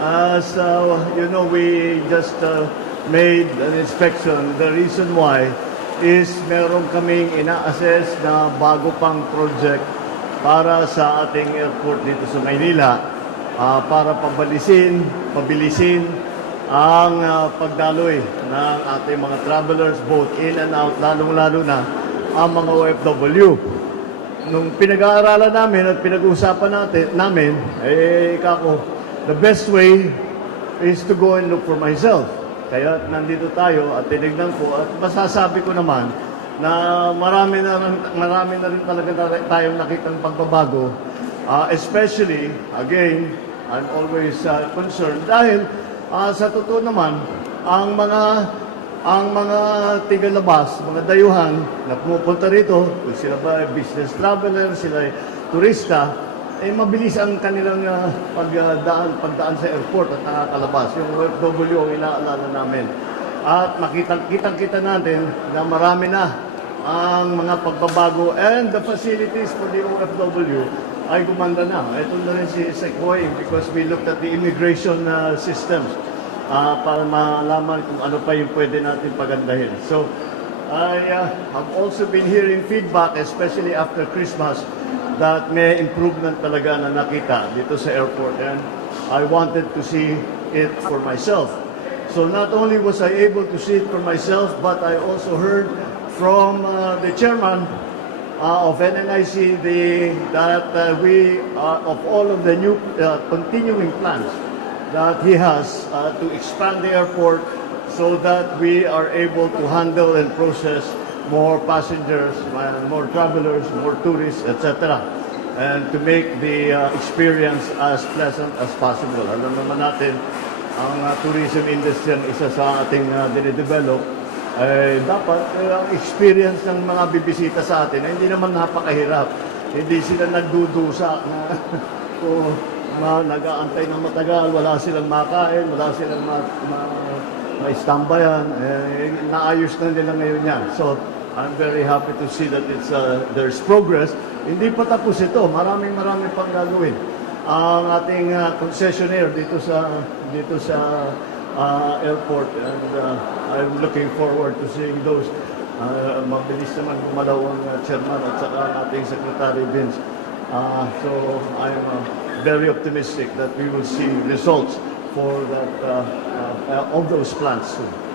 As you know, we just made an inspection. The reason why is meron kaming ina-assess na bago pang project para sa ating airport dito sa Maynila para pabilisin ang pagdaloy ng ating mga travelers both in and out, lalong-lalo na ang mga OFW. Nung pinag-aaralan namin at pinag-uusapan namin, the best way is to go and look for myself. Kaya nandito tayo at tinignan ko at masasabi ko naman na marami na rin talaga tayong nakitang pagbabago. Especially, again, I'm always concerned dahil sa totoo naman, ang mga tigalabas, mga dayuhan na pumupunta rito, kung sila ba business traveler, sila turista, mabilis ang kanilang pagdaan sa airport at nakakalabas. Yung OFW ang inaalala namin. At kitang-kita natin na marami na ang mga pagbabago and the facilities for the OFW ay gumanda na. Ito na rin si Sequoy because we looked at the immigration systems para malaman kung ano pa yung pwede natin pagandahin. So, I have also been hearing feedback, especially after Christmas, that may improvement talaga na nakita dito sa airport, and I wanted to see it for myself. So not only was I able to see it for myself, but I also heard from the chairman of NNIC that we of all of the new continuing plans that he has to expand the airport so that we are able to handle and process more passengers, more travelers, more tourists, etc. And to make the experience as pleasant as possible. Alam naman natin, ang tourism industry ang isa sa ating dinidevelop. Dapat ang experience ng mga bibisita sa atin ay hindi naman napakahirap. Hindi sila nagdudusa na kung nag-aantay ng matagal, wala silang makain, wala silang ma-istambayan. Naayos na nila ngayon yan. So, I'm very happy to see that there's progress. Hindi pa tapos ito. Maraming pang gagawin. Ang ating concessionaire dito sa airport, and I'm looking forward to seeing those. Mabilis naman gumalaw ang chairman at saka ating Secretary Vince. So I'm very optimistic that we will see results for that of those plans soon.